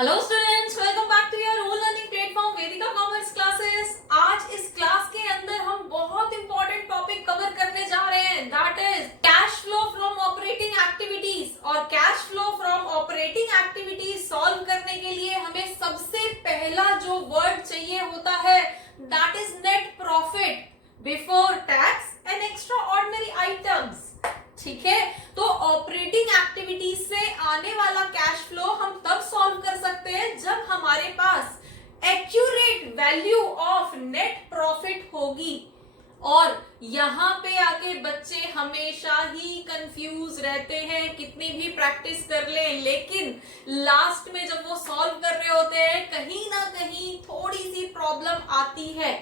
Hello students, welcome back to your own learning platform Vedika commerce classes. आज इस class के अंदर हम बहुत इंपॉर्टेंट टॉपिक कवर करने जा रहे हैं, that is cash flow from operating activities. और cash flow from operating activities solve करने के लिए हमें सबसे पहला जो वर्ड चाहिए होता है that is net profit before tax and extraordinary items. ठीक है, तो ऑपरेटिंग एक्टिविटीज से आने वाला कैश फ्लो हम तब सॉल्व कर सकते हैं जब हमारे पास accurate value of net profit होगी। और यहाँ पे आके बच्चे हमेशा ही कंफ्यूज रहते हैं, कितनी भी प्रैक्टिस कर ले, लेकिन लास्ट में जब वो सॉल्व कर रहे होते हैं कहीं ना कहीं थोड़ी सी प्रॉब्लम आती है।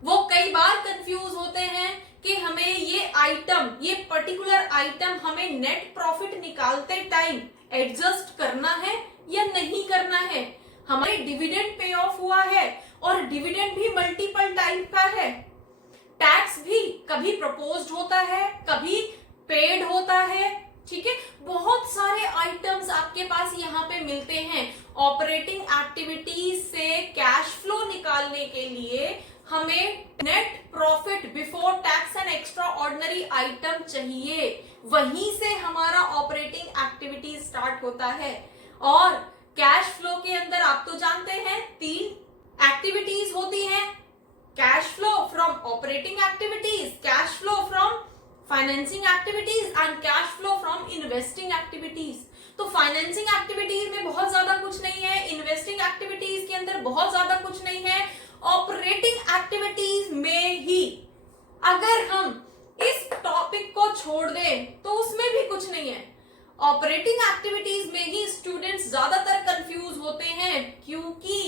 वो कई बार कंफ्यूज होते हैं कि हमें ये पर्टिकुलर आइटम हमें नेट प्रॉफिट निकालते टाइम एडजस्ट करना है या नहीं करना है। हमारे डिविडेंड पे ऑफ हुआ है और डिविडेंड भी मल्टीपल टाइप का है। टैक्स भी कभी प्रपोज्ड होता है, कभी पेड होता है। ठीक है, बहुत सारे आइटम्स आपके पास यहाँ पे मिलते हैं। ऑपरेटिंग एक्टिविटीज से कैश फ्लो निकालने के लिए हमें net profit before tax and extra ordinary item चाहिए। वहीं से हमारा ऑपरेटिंग एक्टिविटीज स्टार्ट होता है। और कैश फ्लो के अंदर आप तो जानते हैं 3 एक्टिविटीज होती हैं, cash flow from operating activities, cash flow from financing activities and cash flow from investing activities. तो फाइनेंसिंग एक्टिविटीज में बहुत ज्यादा कुछ नहीं है, इन्वेस्टिंग एक्टिविटीज के अंदर बहुत ज्यादा कुछ नहीं है। ऑपरेटिंग एक्टिविटीज में ही अगर हम इस टॉपिक को छोड़ दें तो उसमें भी कुछ नहीं है। ऑपरेटिंग एक्टिविटीज में ही स्टूडेंट्स ज्यादातर कंफ्यूज होते हैं क्योंकि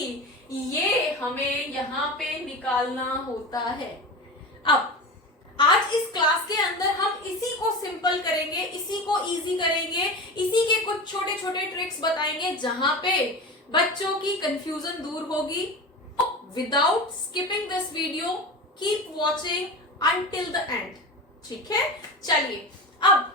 ये हमें यहाँ पे निकालना होता है। अब आज इस क्लास के अंदर हम इसी को सिंपल करेंगे, इसी को इजी करेंगे, इसी के कुछ छोटे छोटे ट्रिक्स बताएंगे जहां पे बच्चों की कंफ्यूजन दूर होगी। Without skipping this video keep watching until the end. ठीक है, चलिए अब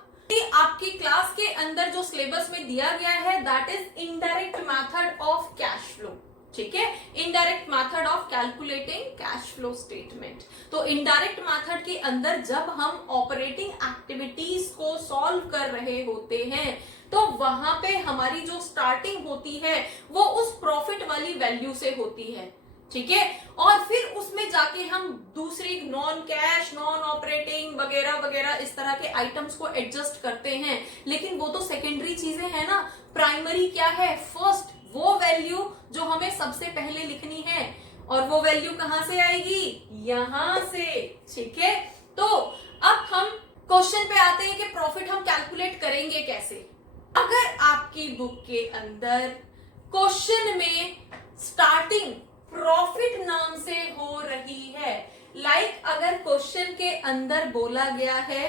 आपकी क्लास के अंदर जो सिलेबस में दिया गया है that is indirect method of cash flow. ठीक है, indirect method of calculating cash flow statement. तो इनडायरेक्ट मेथड के अंदर जब हम ऑपरेटिंग एक्टिविटीज को सॉल्व कर रहे होते हैं तो वहां पे हमारी जो स्टार्टिंग होती है वो उस प्रॉफिट वाली वैल्यू से होती है। ठीक है, और फिर उसमें जाके हम दूसरी नॉन कैश, नॉन ऑपरेटिंग वगैरह वगैरह इस तरह के आइटम्स को एडजस्ट करते हैं। लेकिन वो तो सेकेंडरी चीजें हैं ना, प्राइमरी क्या है, फर्स्ट वो वैल्यू जो हमें सबसे पहले लिखनी है। और वो वैल्यू कहां से आएगी, यहां से। ठीक है, तो अब हम क्वेश्चन पे आते हैं कि प्रॉफिट हम कैलकुलेट करेंगे कैसे। अगर आपकी बुक के अंदर क्वेश्चन में स्टार्टिंग प्रॉफिट नाम से हो रही है, लाइक अगर क्वेश्चन के अंदर बोला गया है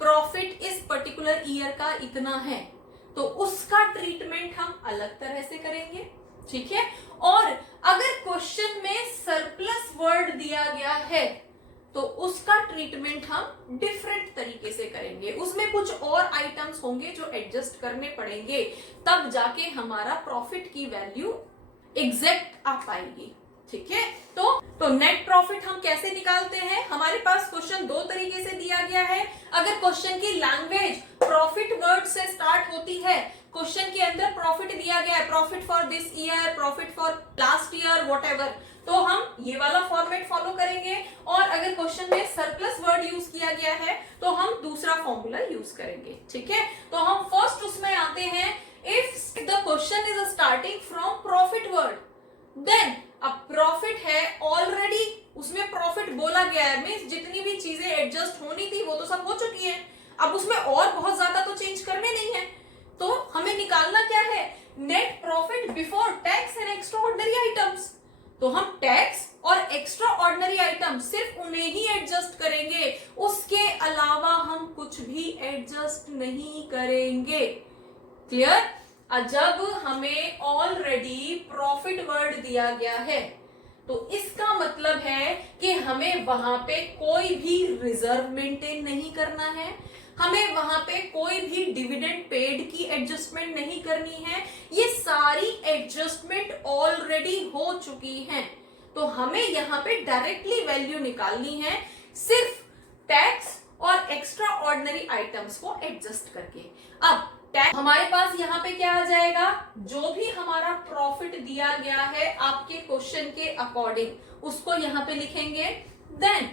प्रॉफिट इस पर्टिकुलर ईयर का इतना है, तो उसका ट्रीटमेंट हम अलग तरह से करेंगे। ठीक है, और अगर क्वेश्चन में सरप्लस वर्ड दिया गया है तो उसका ट्रीटमेंट हम डिफरेंट तरीके से करेंगे। उसमें कुछ और आइटम्स होंगे जो एडजस्ट करने पड़ेंगे, तब जाके हमारा प्रॉफिट की वैल्यू एग्जैक्ट आ पाएगी। ठीक है, तो नेट प्रॉफिट हम कैसे निकालते हैं। हमारे पास क्वेश्चन 2 तरीके से दिया गया है। अगर क्वेश्चन की लैंग्वेज प्रॉफिट वर्ड से स्टार्ट होती है, क्वेश्चन के अंदर प्रॉफिट दिया गया है, profit for this year, profit for last year, whatever, तो हम ये वाला फॉर्मेट फॉलो करेंगे। और अगर क्वेश्चन में सरप्लस वर्ड यूज किया गया है तो हम दूसरा फॉर्मूला यूज करेंगे। ठीक है, तो हम फर्स्ट उसमें आते हैं, if the question is starting from profit word, then अब प्रॉफिट है ऑलरेडी, उसमें प्रॉफिट बोला गया है, मींस जितनी भी चीजें एडजस्ट होनी थी वो तो सब हो चुकी है। अब उसमें और बहुत ज्यादा तो चेंज करने नहीं है, तो हमें निकालना क्या है, net profit before tax and extraordinary items. तो हम टैक्स और एक्स्ट्रा ऑर्डिनरी आइटम सिर्फ उन्हें ही एडजस्ट करेंगे, उसके अलावा हम कुछ भी एडजस्ट नहीं करेंगे। क्लियर। जब हमें ऑलरेडी प्रॉफिट वर्ड दिया गया है तो इसका मतलब है कि हमें वहां पे कोई भी रिजर्व मेंटेन नहीं करना है, हमें वहां पे कोई भी डिविडेंड पेड की एडजस्टमेंट नहीं करनी है, ये सारी एडजस्टमेंट ऑलरेडी हो चुकी हैं। तो हमें यहाँ पे डायरेक्टली वैल्यू निकालनी है सिर्फ टैक्स और एक्स्ट्रा ऑर्डिनरी आइटम्स को एडजस्ट करके। अब टैक्स हमारे पास यहाँ पे क्या आ जाएगा, जो भी हमारा प्रॉफिट दिया गया है आपके क्वेश्चन के अकॉर्डिंग उसको यहाँ पे लिखेंगे। देन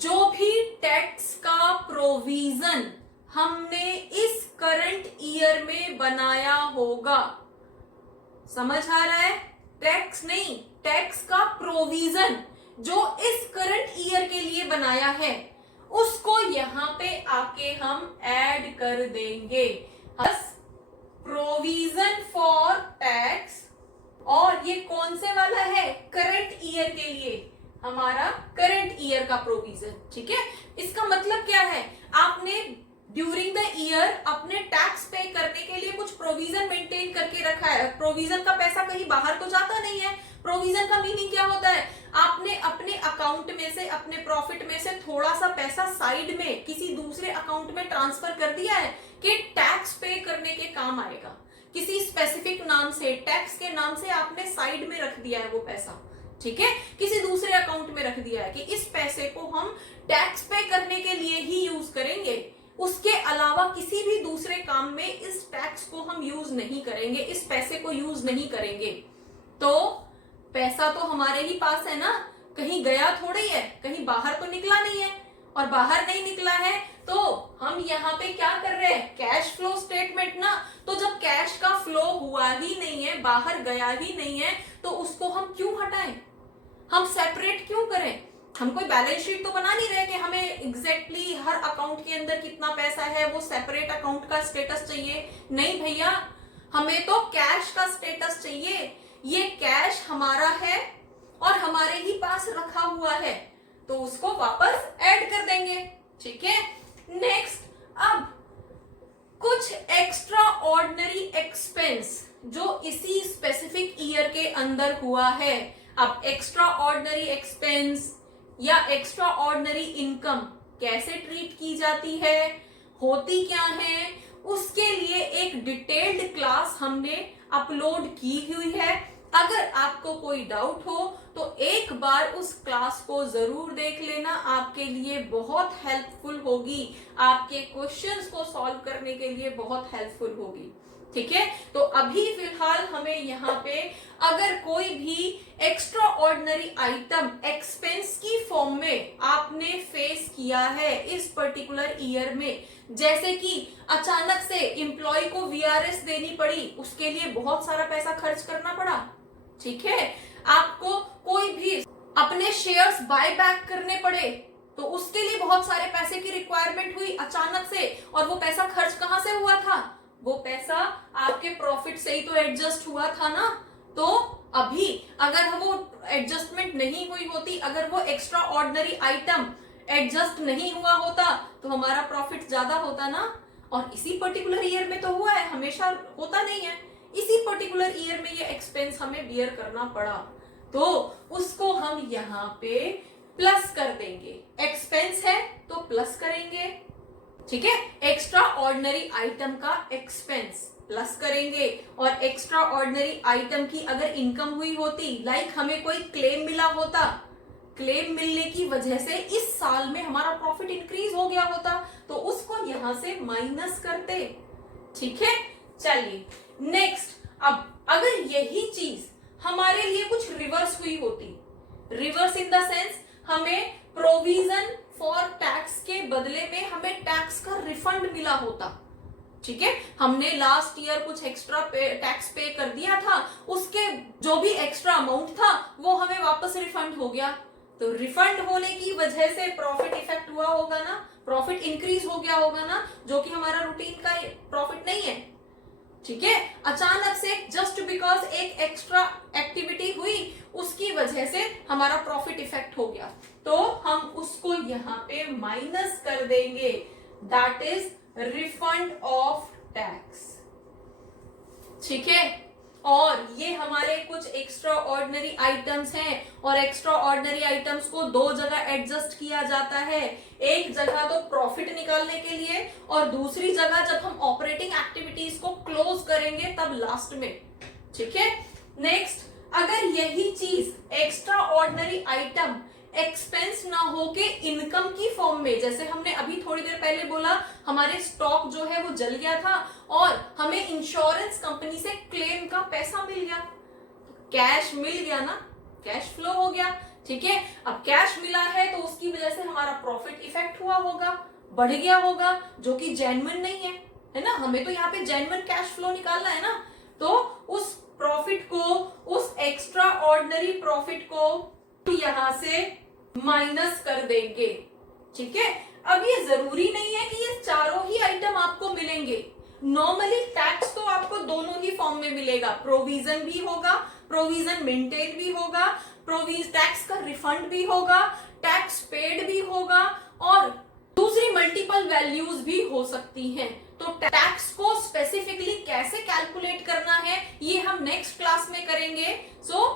जो भी टैक्स का प्रोविजन हमने इस करंट ईयर में बनाया होगा, समझ आ रहा है, टैक्स नहीं, टैक्स का प्रोविजन जो इस करंट ईयर के लिए बनाया है उसको यहां पे आके हम ऐड कर देंगे। प्रोविजन फॉर टैक्स, और ये कौन से वाला है, करंट ईयर के लिए, हमारा करंट ईयर का प्रोविजन। ठीक है, इसका मतलब क्या है, आपने ड्यूरिंग द ईयर अपने टैक्स पे करने के लिए कुछ प्रोविजन मेंटेन करके रखा है। प्रोविजन का पैसा कहीं बाहर तो जाता नहीं है। प्रोविजन का मीनिंग क्या होता है, आपने अपने अकाउंट में से, अपने प्रॉफिट में से थोड़ा सा पैसा साइड में किसी दूसरे अकाउंट में ट्रांसफर कर दिया है कि टैक्स पे करने के काम आएगा। किसी स्पेसिफिक नाम से, टैक्स के नाम से आपने साइड में रख दिया है वो पैसा, ठीक है, किसी दूसरे अकाउंट में रख दिया है कि इस पैसे को हम टैक्स पे करने के लिए ही यूज करेंगे, उसके अलावा किसी भी दूसरे काम में इस टैक्स को हम यूज नहीं करेंगे, इस पैसे को यूज नहीं करेंगे। तो पैसा तो हमारे ही पास है ना, कहीं गया थोड़ी है, कहीं बाहर तो निकला नहीं है, और बाहर नहीं निकला है तो हम यहाँ पे क्या कर रहे हैं, कैश फ्लो स्टेटमेंट ना। तो जब कैश का फ्लो हुआ ही नहीं है, बाहर गया ही नहीं है, तो उसको हम क्यों हटाएं, हम सेपरेट क्यों करें। हम कोई बैलेंस शीट तो बना नहीं रहे कि हमें एग्जैक्टली हर अकाउंट के अंदर कितना पैसा है वो सेपरेट अकाउंट का स्टेटस चाहिए, नहीं भैया, हमें तो कैश का स्टेटस चाहिए। ये कैश हमारा है और हमारे ही पास रखा हुआ है, तो उसको वापस ऐड कर देंगे। ठीक है, नेक्स्ट, अब कुछ एक्स्ट्रा ऑर्डिनरी एक्सपेंस जो इसी स्पेसिफिक ईयर के अंदर हुआ है। अब एक्स्ट्रा ऑर्डिनरी एक्सपेंस या एक्स्ट्रा ऑर्डिनरी इनकम कैसे ट्रीट की जाती है, होती क्या है, उसके लिए एक डिटेल्ड क्लास हमने अपलोड की हुई है। अगर आपको कोई डाउट हो तो एक बार उस क्लास को जरूर देख लेना, आपके लिए बहुत हेल्पफुल होगी, आपके क्वेश्चंस को सॉल्व करने के लिए बहुत हेल्पफुल होगी। ठीक है, तो अभी फिलहाल हमें यहाँ पे अगर कोई भी एक्स्ट्रा ऑर्डिनरी आइटम एक्सपेंस की फॉर्म में आपने फेस किया है इस पर्टिकुलर ईयर में, जैसे कि अचानक से एम्प्लॉय को वीआरएस देनी पड़ी, उसके लिए बहुत सारा पैसा खर्च करना पड़ा। ठीक है, आपको कोई भी अपने शेयर्स बाय बैक करने पड़े तो उसके लिए बहुत सारे पैसे की रिक्वायरमेंट हुई अचानक से, और वो पैसा खर्च कहां से हुआ था, वो पैसा आपके प्रॉफिट से ही तो एडजस्ट हुआ था ना। तो अभी अगर वो एडजस्टमेंट नहीं हुई होती, अगर वो एक्स्ट्रा ऑर्डिनरी आइटम एडजस्ट नहीं हुआ होता तो हमारा प्रॉफिट ज्यादा होता ना। और इसी पर्टिकुलर ईयर में तो हुआ है, हमेशा होता नहीं है, इसी पर्टिकुलर ईयर में ये एक्सपेंस हमें बियर करना पड़ा, तो उसको हम यहाँ पे प्लस कर देंगे। एक्सपेंस है तो प्लस करेंगे, ठीक है, एक्स्ट्रा ऑर्डिनरी आइटम का एक्सपेंस प्लस करेंगे। और एक्स्ट्रा ऑर्डिनरी आइटम की अगर इनकम हुई होती, लाइक हमें कोई क्लेम मिला होता, क्लेम मिलने की वजह से इस साल में हमारा प्रॉफिट इंक्रीज हो गया होता, तो उसको यहां से माइनस करते। ठीक है, चलिए नेक्स्ट, अब अगर यही चीज हमारे लिए कुछ रिवर्स हुई होती, रिवर्स इन द सेंस हमें प्रोविजन फॉर टैक्स के बदले में हमें टैक्स का रिफंड मिला होता। ठीक है, हमने लास्ट ईयर कुछ एक्स्ट्रा टैक्स पे कर दिया था, उसके जो भी एक्स्ट्रा अमाउंट था वो हमें वापस रिफंड हो गया, तो रिफंड होने की वजह से प्रॉफिट इफेक्ट हुआ होगा ना, प्रॉफिट इंक्रीज हो गया होगा ना, जो कि हमारा रूटीन का प्रॉफिट नहीं है। ठीक है, अचानक से जस्ट बिकॉज एक एक्स्ट्रा एक्टिविटी हुई उसकी वजह से हमारा प्रॉफिट इफेक्ट हो गया, तो हम उसको यहाँ पे माइनस कर देंगे, that is refund of tax. ठीक है, और ये हमारे कुछ एक्स्ट्रा ऑर्डिनरी आइटम्स हैं और एक्स्ट्रा ऑर्डिनरी आइटम्स को दो जगह एडजस्ट किया जाता है। एक जगह तो प्रॉफिट निकालने के लिए और दूसरी जगह जब हम ऑपरेटिंग एक्टिविटीज को क्लोज करेंगे तब लास्ट में। ठीक है, नेक्स्ट, अगर यही चीज एक्स्ट्रा ऑर्डिनरी आइटम एक्सपेंस ना होके इनकम की फॉर्म में, जैसे हमने अभी थोड़ी देर पहले बोला हमारे स्टॉक जो है वो जल गया था और हमें इंश्योरेंस कंपनी से क्लेम का पैसा मिल गया, कैश मिल गया ना, कैश फ्लो हो गया। ठीक है, अब कैश मिला है तो उसकी वजह से हमारा प्रॉफिट इफेक्ट हुआ होगा, बढ़ गया होगा, जो कि जेन्युइन नहीं है ना। हमें तो यहाँ पे जेन्युइन कैश फ्लो निकालना है ना, तो उस प्रॉफिट को, उस एक्स्ट्रा ऑर्डिनरी प्रॉफिट को यहां से माइनस कर देंगे। ठीक है, अब ये जरूरी नहीं है कि ये चारों ही आइटम आपको मिलेंगे। नॉर्मली टैक्स तो आपको दोनों ही फॉर्म में मिलेगा, प्रोविजन भी होगा, प्रोविजन मेंटेन भी होगा, टैक्स का रिफंड भी होगा, टैक्स पेड भी होगा और दूसरी मल्टीपल वैल्यूज भी हो सकती हैं। तो टैक्स को स्पेसिफिकली कैसे कैलकुलेट करना है ये हम नेक्स्ट क्लास में करेंगे। सो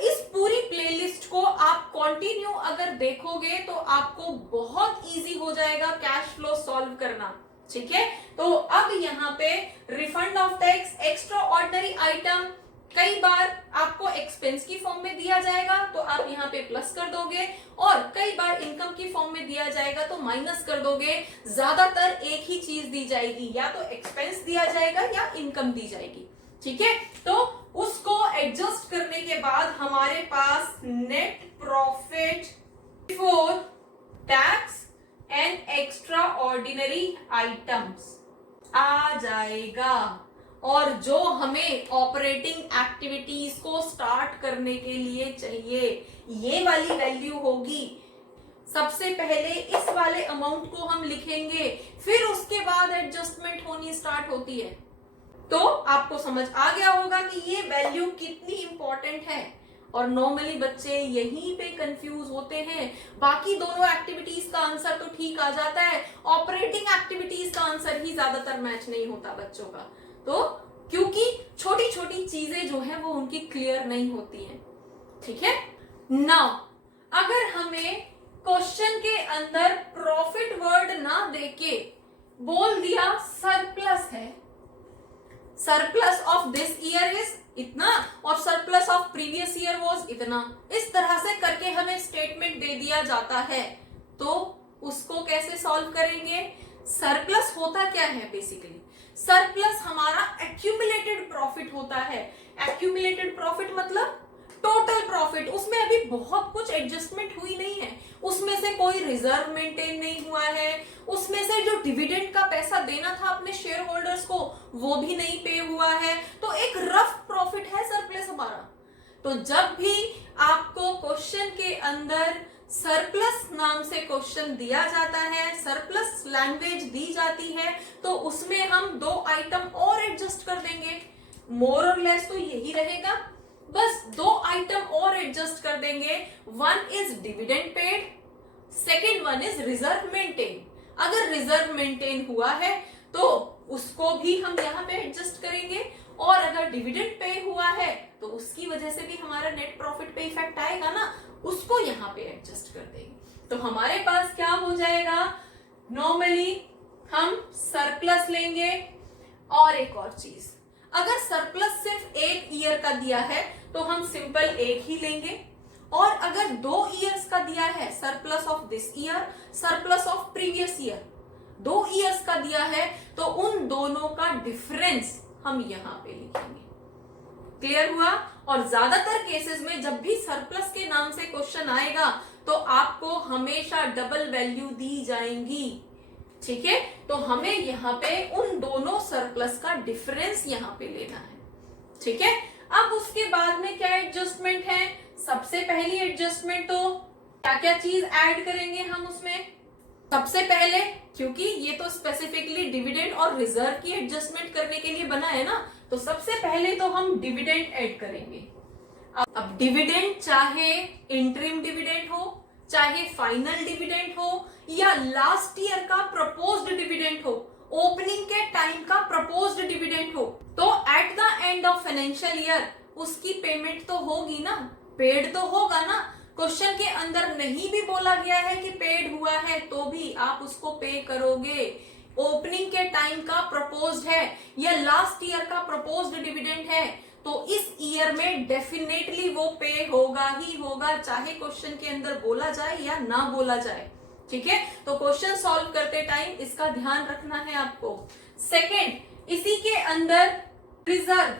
इस पूरी प्लेलिस्ट को आप कंटिन्यू अगर देखोगे तो आपको बहुत इजी हो जाएगा कैश फ्लो सॉल्व करना। ठीक है, तो अब यहाँ पे refund of tax, extra ordinary item कई बार आपको एक्सपेंस की फॉर्म में दिया जाएगा तो आप यहाँ पे प्लस कर दोगे और कई बार इनकम की फॉर्म में दिया जाएगा तो माइनस कर दोगे। ज्यादातर एक ही चीज दी जाएगी, या तो एक्सपेंस दिया जाएगा या इनकम दी जाएगी। ठीक है, तो उसको एडजस्ट करने के बाद हमारे पास net profit before tax and extraordinary items आ जाएगा। और जो हमें ऑपरेटिंग एक्टिविटीज को स्टार्ट करने के लिए चाहिए ये वाली वैल्यू होगी। सबसे पहले इस वाले अमाउंट को हम लिखेंगे, फिर उसके बाद एडजस्टमेंट होनी स्टार्ट होती है। तो आपको समझ आ गया होगा कि ये वैल्यू कितनी इंपॉर्टेंट है और नॉर्मली बच्चे यहीं पे कंफ्यूज होते हैं। बाकी दोनों एक्टिविटीज का आंसर तो ठीक आ जाता है, ऑपरेटिंग एक्टिविटीज का आंसर ही ज्यादातर मैच नहीं होता बच्चों का, तो क्योंकि छोटी छोटी चीजें जो है वो उनकी क्लियर नहीं होती हैं। ठीक है, नाउ अगर हमें क्वेश्चन के अंदर प्रॉफिट वर्ड ना देके बोल दिया सरप्लस है, surplus of this year is इतना और surplus of previous year was इतना, इस तरह से करके हमें स्टेटमेंट दे दिया जाता है, तो उसको कैसे सॉल्व करेंगे? सरप्लस होता क्या है? बेसिकली सरप्लस हमारा एक्यूमुलेटेड प्रॉफिट होता है। एक्यूमुलेटेड प्रॉफिट मतलब टोटल प्रॉफिट, उसमें अभी बहुत कुछ एडजस्टमेंट हुई नहीं है, उसमें से कोई रिजर्व मेंटेन नहीं हुआ है, उसमें से जो डिविडेंड का पैसा देना था अपने शेयर होल्डर्स को वो भी नहीं पे हुआ है, तो एक रफ प्रॉफिट है सरप्लस हमारा। तो जब भी आपको क्वेश्चन के अंदर सरप्लस नाम से क्वेश्चन दिया जाता है, सरप्लस लैंग्वेज दी जाती है, तो उसमें हम दो आइटम और एडजस्ट कर देंगे। मोर और लेस तो यही रहेगा, बस दो आइटम और एडजस्ट कर देंगे। One is dividend paid, second one is reserve maintain. अगर रिजर्व मेंटेन हुआ है तो उसको भी हम यहाँ पे एडजस्ट करेंगे, और अगर डिविडेंड पे हुआ है तो उसकी वजह से भी हमारा नेट प्रॉफिट पे इफेक्ट आएगा ना, उसको यहाँ पे एडजस्ट कर देंगे। तो हमारे पास क्या हो जाएगा? नॉर्मली हम सरप्लस लेंगे। और एक और चीज, अगर सरप्लस सिर्फ एक ईयर का दिया है तो हम सिंपल एक ही लेंगे, और अगर 2 ईयर्स का दिया है, surplus of this year, surplus of previous year, 2 years का दिया है, तो उन दोनों का डिफरेंस हम यहां पे लिखेंगे। क्लियर हुआ? और ज्यादातर केसेस में जब भी सरप्लस के नाम से क्वेश्चन आएगा तो आपको हमेशा डबल वैल्यू दी जाएंगी। ठीक है, तो हमें यहाँ पे उन दोनों सरप्लस का डिफरेंस यहाँ पे लेना है। ठीक है, अब उसके बाद में क्या एडजस्टमेंट है? सबसे पहली एडजस्टमेंट तो क्या क्या चीज ऐड करेंगे हम उसमें? सबसे पहले, क्योंकि ये तो स्पेसिफिकली डिविडेंड और रिजर्व की एडजस्टमेंट करने के लिए बना है ना, तो सबसे पहले तो हम डिविडेंड ऐड करेंगे। अब डिविडेंड चाहे इंटरिम डिविडेंड हो, चाहे फाइनल डिविडेंड हो, या लास्ट ईयर का प्रपोज्ड डिविडेंड हो, ओपनिंग के टाइम का प्रपोज्ड डिविडेंड हो, तो at the end of financial financial year उसकी पेमेंट तो होगी ना, पेड तो होगा ना। क्वेश्चन के अंदर नहीं भी बोला गया है कि पेड हुआ है तो भी आप उसको पे करोगे। ओपनिंग के टाइम का प्रपोज्ड है या लास्ट ईयर का प्रपोज्ड डिविडेंड है तो इस ईयर में डेफिनेटली वो पे होगा ही होगा, चाहे क्वेश्चन के अंदर बोला जाए या ना बोला जाए। ठीक है, तो क्वेश्चन सॉल्व करते टाइम इसका ध्यान रखना है आपको। सेकेंड, इसी के अंदर रिजर्व।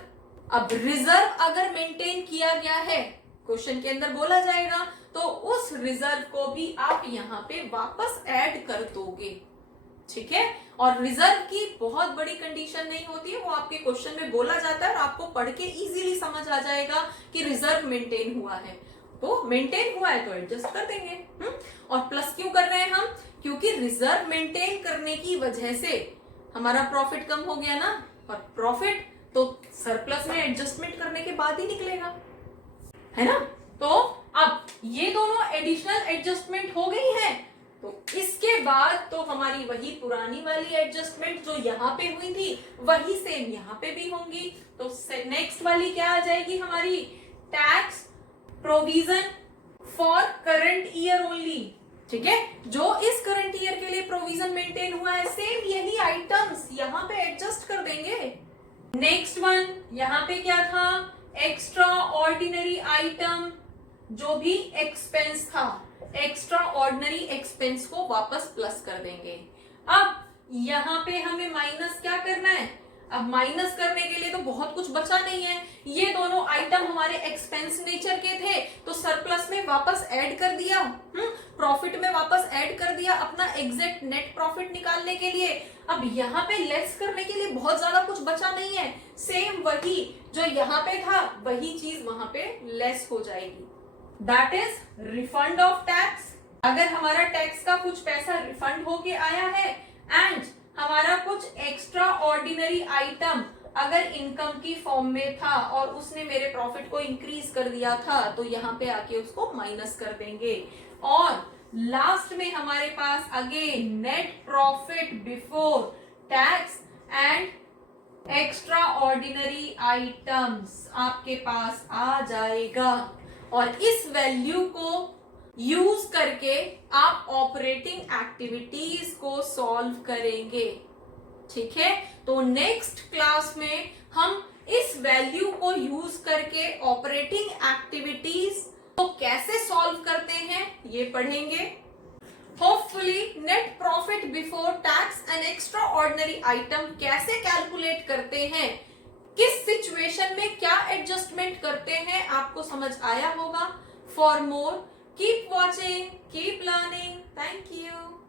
अब रिजर्व अगर मेंटेन किया गया है, क्वेश्चन के अंदर बोला जाएगा, तो उस रिजर्व को भी आप यहाँ पे वापस ऐड कर दोगे। ठीक है, और रिजर्व की बहुत बड़ी कंडीशन नहीं होती है, वो आपके क्वेश्चन में बोला जाता है और आपको पढ़ के इजीली समझ आ जाएगा कि रिजर्व मेंटेन हुआ है, तो मेंटेन हुआ है तो एडजस्ट कर देंगे। और प्लस क्यों कर रहे हैं हम, क्योंकि रिजर्व मेंटेन करने की वजह से हमारा प्रॉफिट कम हो गया ना, और प्रॉफिट तो सरप्लस में एडजस्टमेंट करने के बाद ही निकलेगा, है ना। तो अब ये दोनों एडिशनल एडजस्टमेंट हो गई है, तो इसके बाद तो हमारी वही पुरानी वाली एडजस्टमेंट जो यहाँ पे हुई थी वही सेम यहाँ पे भी होंगी। तो नेक्स्ट वाली क्या आ जाएगी हमारी, tax provision for current year only. ठीक है, जो इस करंट ईयर के लिए प्रोविजन मेंटेन हुआ है सेम यही आइटम्स यहाँ पे एडजस्ट कर देंगे। नेक्स्ट वन, यहाँ पे क्या था, एक्स्ट्रा ऑर्डिनरी आइटम, जो भी एक्सपेंस था, एक्स्ट्रा ऑर्डिनरी एक्सपेंस को वापस प्लस कर देंगे। अब यहाँ पे हमें माइनस क्या करना है, अब माइनस करने के लिए तो बहुत कुछ बचा नहीं है, ये दोनों आइटम हमारे एक्सपेंस नेचर के थे तो सरप्लस में वापस ऐड कर दिया, प्रॉफिट में वापस ऐड कर दिया अपना एग्जैक्ट नेट प्रॉफिट निकालने के लिए। अब यहाँ पे लेस करने के लिए बहुत ज्यादा कुछ बचा नहीं है, सेम वही जो यहाँ पे था वही चीज वहां पे लेस हो जाएगी, that is refund of tax. अगर हमारा टैक्स का कुछ पैसा रिफंड होके आया है एंड हमारा कुछ एक्स्ट्रा ऑर्डिनरी आइटम अगर इनकम की फॉर्म में था और उसने मेरे प्रॉफिट को इंक्रीज कर दिया था तो यहाँ पे आके उसको माइनस कर देंगे। और लास्ट में हमारे पास again net profit before tax and extraordinary items आपके पास आ जाएगा, और इस वैल्यू को यूज करके आप ऑपरेटिंग एक्टिविटीज को सॉल्व करेंगे। ठीक है, तो नेक्स्ट क्लास में हम इस वैल्यू को यूज करके ऑपरेटिंग एक्टिविटीज को कैसे सॉल्व करते हैं ये पढ़ेंगे। Hopefully net profit before tax and extra ordinary item कैसे कैलकुलेट करते हैं, किस सिचुएशन में क्या एडजस्टमेंट करते हैं, आपको समझ आया होगा। For more keep watching, keep learning. Thank you.